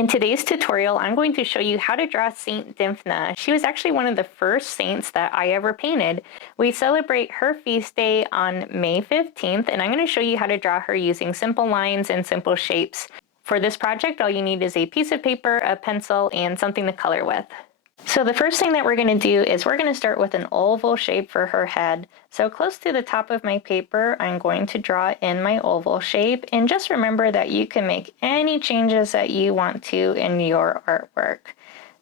In today's tutorial, I'm going to show you how to draw Saint Dymphna. She was actually one of the first saints that I ever painted. We celebrate her feast day on May 15th, and I'm going to show you how to draw her using simple lines and simple shapes. For this project, all you need is a piece of paper, a pencil, and something to color with. So the first thing that we're going to do is we're going to start with an oval shape for her head. So close to the top of my paper, I'm going to draw in my oval shape, and just remember that you can make any changes that you want to in your artwork.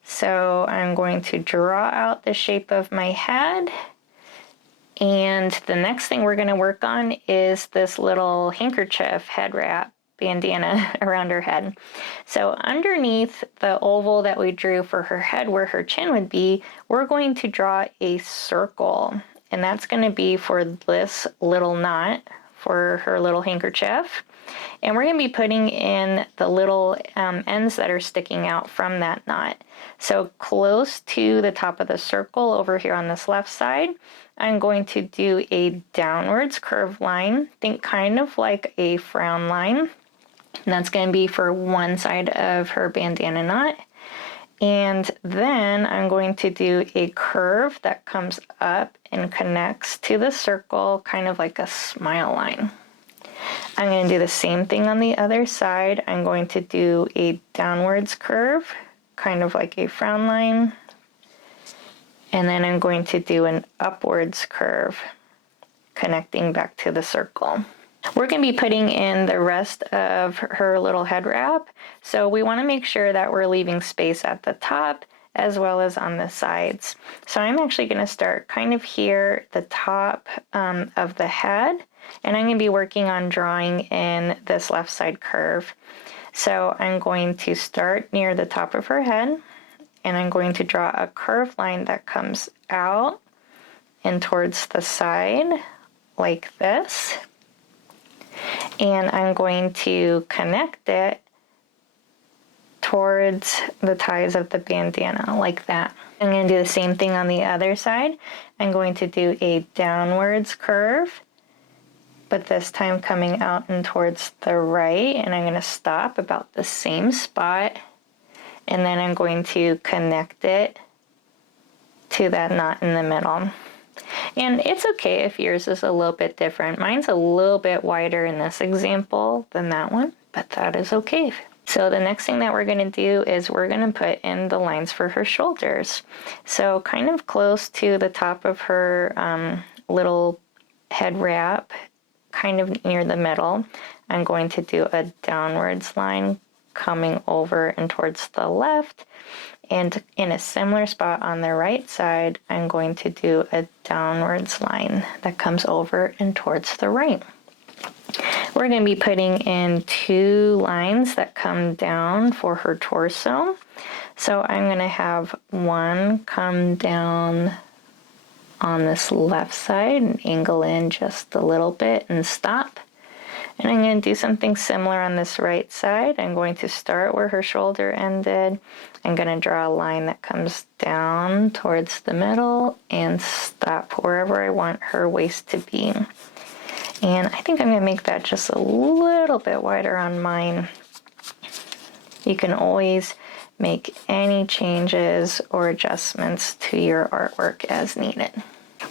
So I'm going to draw out the shape of my head, and the next thing we're going to work on is this little handkerchief head wrap bandana around her head. So underneath the oval that we drew for her head where her chin would be, we're going to draw a circle, and that's going to be for this little knot for her little handkerchief. And we're going to be putting in the little ends that are sticking out from that knot. So close to the top of the circle over here on this left side, I'm going to do a downwards curved line. Think kind of like a frown line. And that's going to be for one side of her bandana knot. And then I'm going to do a curve that comes up and connects to the circle, kind of like a smile line. I'm going to do the same thing on the other side. I'm going to do a downwards curve, kind of like a frown line. And then I'm going to do an upwards curve, connecting back to the circle. We're going to be putting in the rest of her little head wrap, so we want to make sure that we're leaving space at the top as well as on the sides. So I'm actually going to start kind of here, the top of the head, and I'm going to be working on drawing in this left side curve. So I'm going to start near the top of her head, and I'm going to draw a curved line that comes out and towards the side like this. And I'm going to connect it towards the ties of the bandana like that. I'm going to do the same thing on the other side. I'm going to do a downwards curve, but this time coming out and towards the right, and I'm going to stop about the same spot, and then I'm going to connect it to that knot in the middle. And it's okay if yours is a little bit different. Mine's a little bit wider in this example than that one, but that is okay. So the next thing that we're going to do is we're going to put in the lines for her shoulders. So kind of close to the top of her little head wrap, kind of near the middle, I'm going to do a downwards line coming over and towards the left. And in a similar spot on the right side, I'm going to do a downwards line that comes over and towards the right. We're going to be putting in two lines that come down for her torso. So I'm going to have one come down on this left side and angle in just a little bit and stop. And I'm going to do something similar on this right side. I'm going to start where her shoulder ended. I'm going to draw a line that comes down towards the middle and stop wherever I want her waist to be. And I think I'm going to make that just a little bit wider on mine. You can always make any changes or adjustments to your artwork as needed.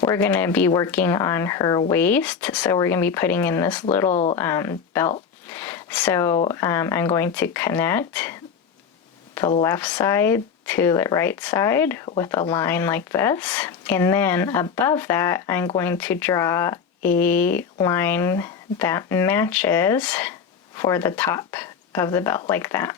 We're going to be working on her waist, so we're going to be putting in this little belt. So I'm going to connect the left side to the right side with a line like this. And then above that, I'm going to draw a line that matches for the top of the belt like that.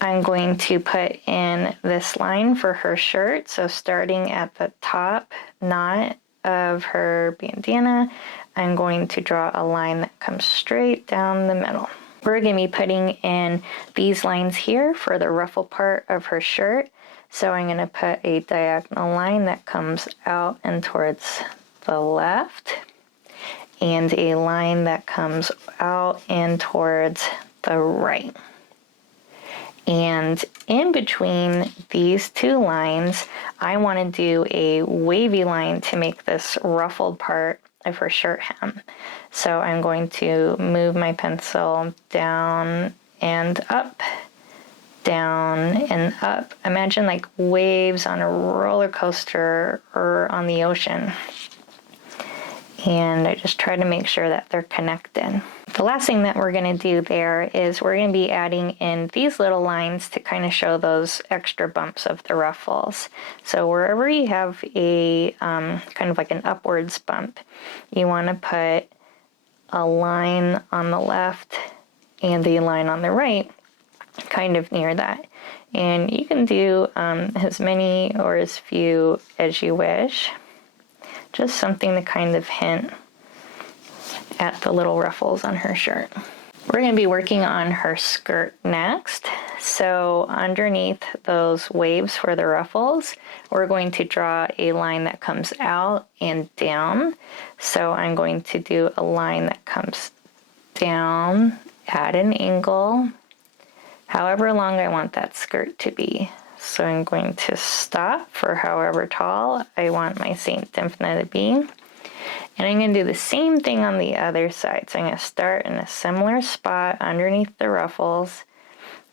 I'm going to put in this line for her shirt, so starting at the top knot of her bandana, I'm going to draw a line that comes straight down the middle. We're going to be putting in these lines here for the ruffle part of her shirt. So I'm going to put a diagonal line that comes out and towards the left, and a line that comes out and towards the right. And in between these two lines, I want to do a wavy line to make this ruffled part of her shirt hem. So I'm going to move my pencil down and up down and up. Imagine like waves on a roller coaster or on the ocean. And I just try to make sure that they're connected. The last thing that we're going to do there is we're going to be adding in these little lines to kind of show those extra bumps of the ruffles. So wherever you have a kind of like an upwards bump, you want to put a line on the left and the line on the right kind of near that. And you can do as many or as few as you wish. Just something to kind of hint at the little ruffles on her shirt. We're going to be working on her skirt next. So underneath those waves for the ruffles, we're going to draw a line that comes out and down. So I'm going to do a line that comes down at an angle, however long I want that skirt to be. So I'm going to stop for however tall I want my Saint Dymphna to be. And I'm going to do the same thing on the other side. So I'm going to start in a similar spot underneath the ruffles,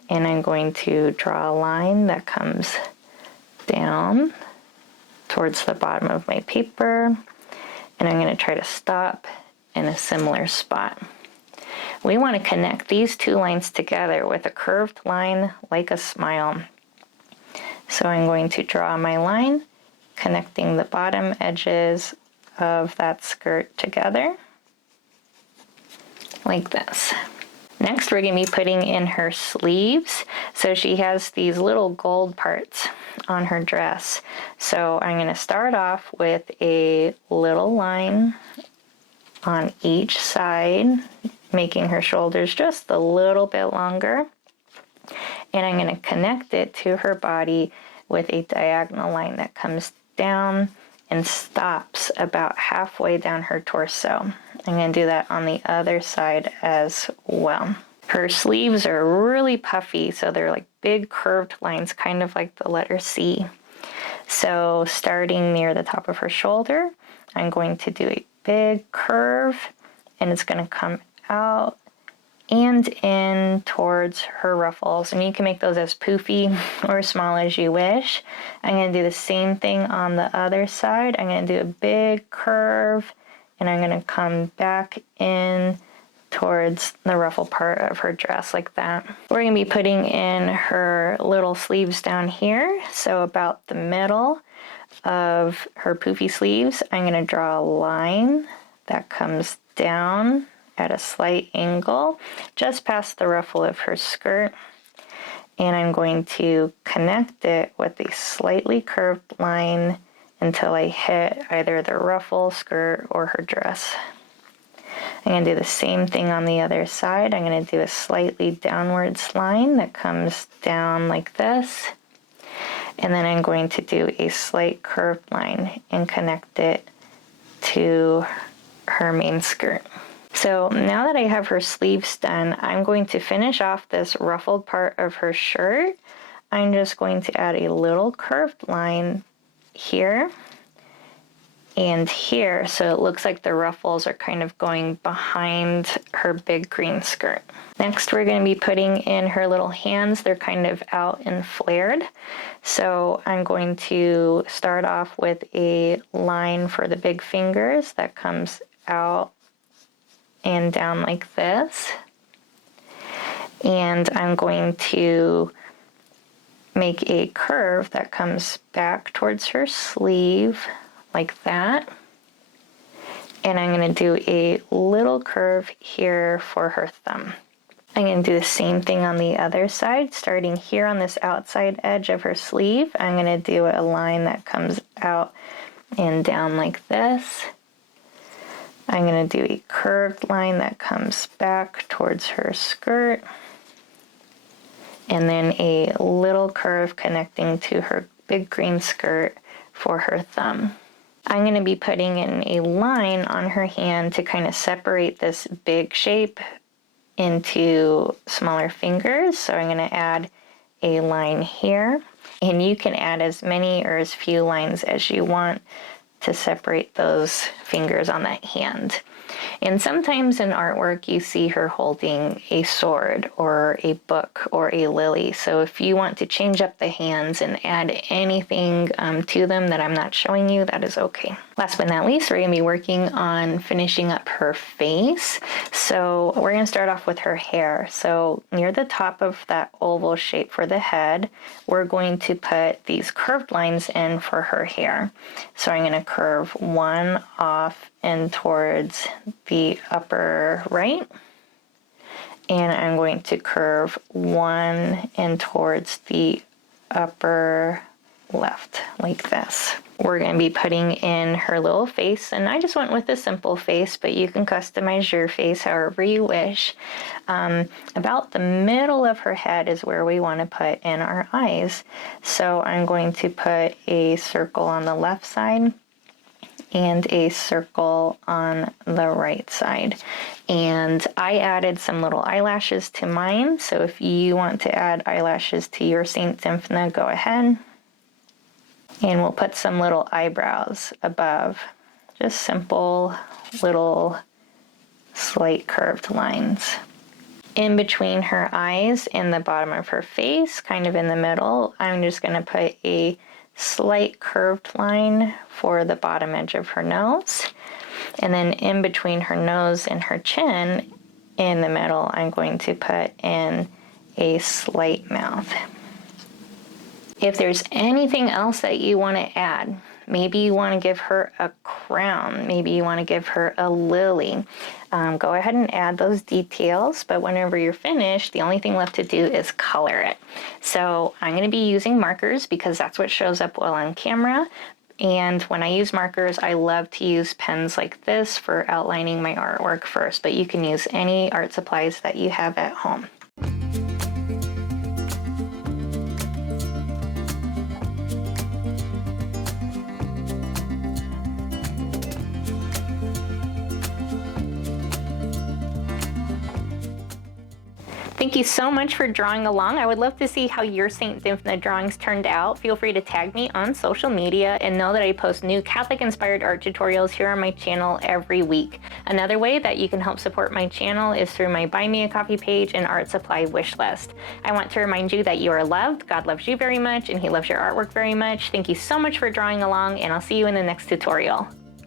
and I'm going to draw a line that comes down towards the bottom of my paper, and I'm going to try to stop in a similar spot. We want to connect these two lines together with a curved line like a smile. So I'm going to draw my line connecting the bottom edges of that skirt together like this. Next, we're going to be putting in her sleeves. So she has these little gold parts on her dress. So I'm going to start off with a little line on each side, making her shoulders just a little bit longer. And I'm going to connect it to her body with a diagonal line that comes down and stops about halfway down her torso. I'm going to do that on the other side as well. Her sleeves are really puffy, so they're like big curved lines, kind of like the letter C. So starting near the top of her shoulder, I'm going to do a big curve, and it's going to come out and in towards her ruffles. And you can make those as poofy or small as you wish. I'm going to do the same thing on the other side. I'm going to do a big curve, and I'm going to come back in towards the ruffle part of her dress like that. We're going to be putting in her little sleeves down here. So about the middle of her poofy sleeves, I'm going to draw a line that comes down at a slight angle just past the ruffle of her skirt, and I'm going to connect it with a slightly curved line until I hit either the ruffle, skirt, or her dress. I'm going to do the same thing on the other side. I'm going to do a slightly downwards line that comes down like this, and then I'm going to do a slight curved line and connect it to her main skirt. So now that I have her sleeves done, I'm going to finish off this ruffled part of her shirt. I'm just going to add a little curved line here and here, so it looks like the ruffles are kind of going behind her big green skirt. Next, we're going to be putting in her little hands. They're kind of out and flared. So I'm going to start off with a line for the big fingers that comes out and down like this. And I'm going to make a curve that comes back towards her sleeve like that. And I'm going to do a little curve here for her thumb. I'm going to do the same thing on the other side. Starting here on this outside edge of her sleeve, I'm going to do a line that comes out and down like this. I'm going to do a curved line that comes back towards her skirt, and then a little curve connecting to her big green skirt for her thumb. I'm going to be putting in a line on her hand to kind of separate this big shape into smaller fingers. So I'm going to add a line here, and you can add as many or as few lines as you want to separate those fingers on that hand. And sometimes in artwork you see her holding a sword or a book or a lily. So if you want to change up the hands and add anything to them that I'm not showing you, that is okay. Last but not least, we're going to be working on finishing up her face. So we're going to start off with her hair. So near the top of that oval shape for the head, we're going to put these curved lines in for her hair. So I'm going to curve one off and towards the upper right, and I'm going to curve one in towards the upper left, like this. We're going to be putting in her little face, and I just went with a simple face, but you can customize your face however you wish. About the middle of her head is where we want to put in our eyes. So I'm going to put a circle on the left side and a circle on the right side. And I added some little eyelashes to mine, so if you want to add eyelashes to your Saint Dymphna, go ahead. And we'll put some little eyebrows above, just simple little slight curved lines. In between her eyes and the bottom of her face, kind of in the middle, I'm just going to put a slight curved line for the bottom edge of her nose. And then in between her nose and her chin, in the middle, I'm going to put in a slight mouth. If there's anything else that you want to add, maybe you want to give her a crown, maybe you want to give her a lily, go ahead and add those details, but whenever you're finished, the only thing left to do is color it. So I'm going to be using markers because that's what shows up well on camera. And when I use markers, I love to use pens like this for outlining my artwork first, but you can use any art supplies that you have at home. Thank you so much for drawing along. I would love to see how your Saint Dymphna drawings turned out. Feel free to tag me on social media and know that I post new Catholic-inspired art tutorials here on my channel every week. Another way that you can help support my channel is through my Buy Me a Coffee page and art supply wish list. I want to remind you that you are loved, God loves you very much, and He loves your artwork very much. Thank you so much for drawing along, and I'll see you in the next tutorial.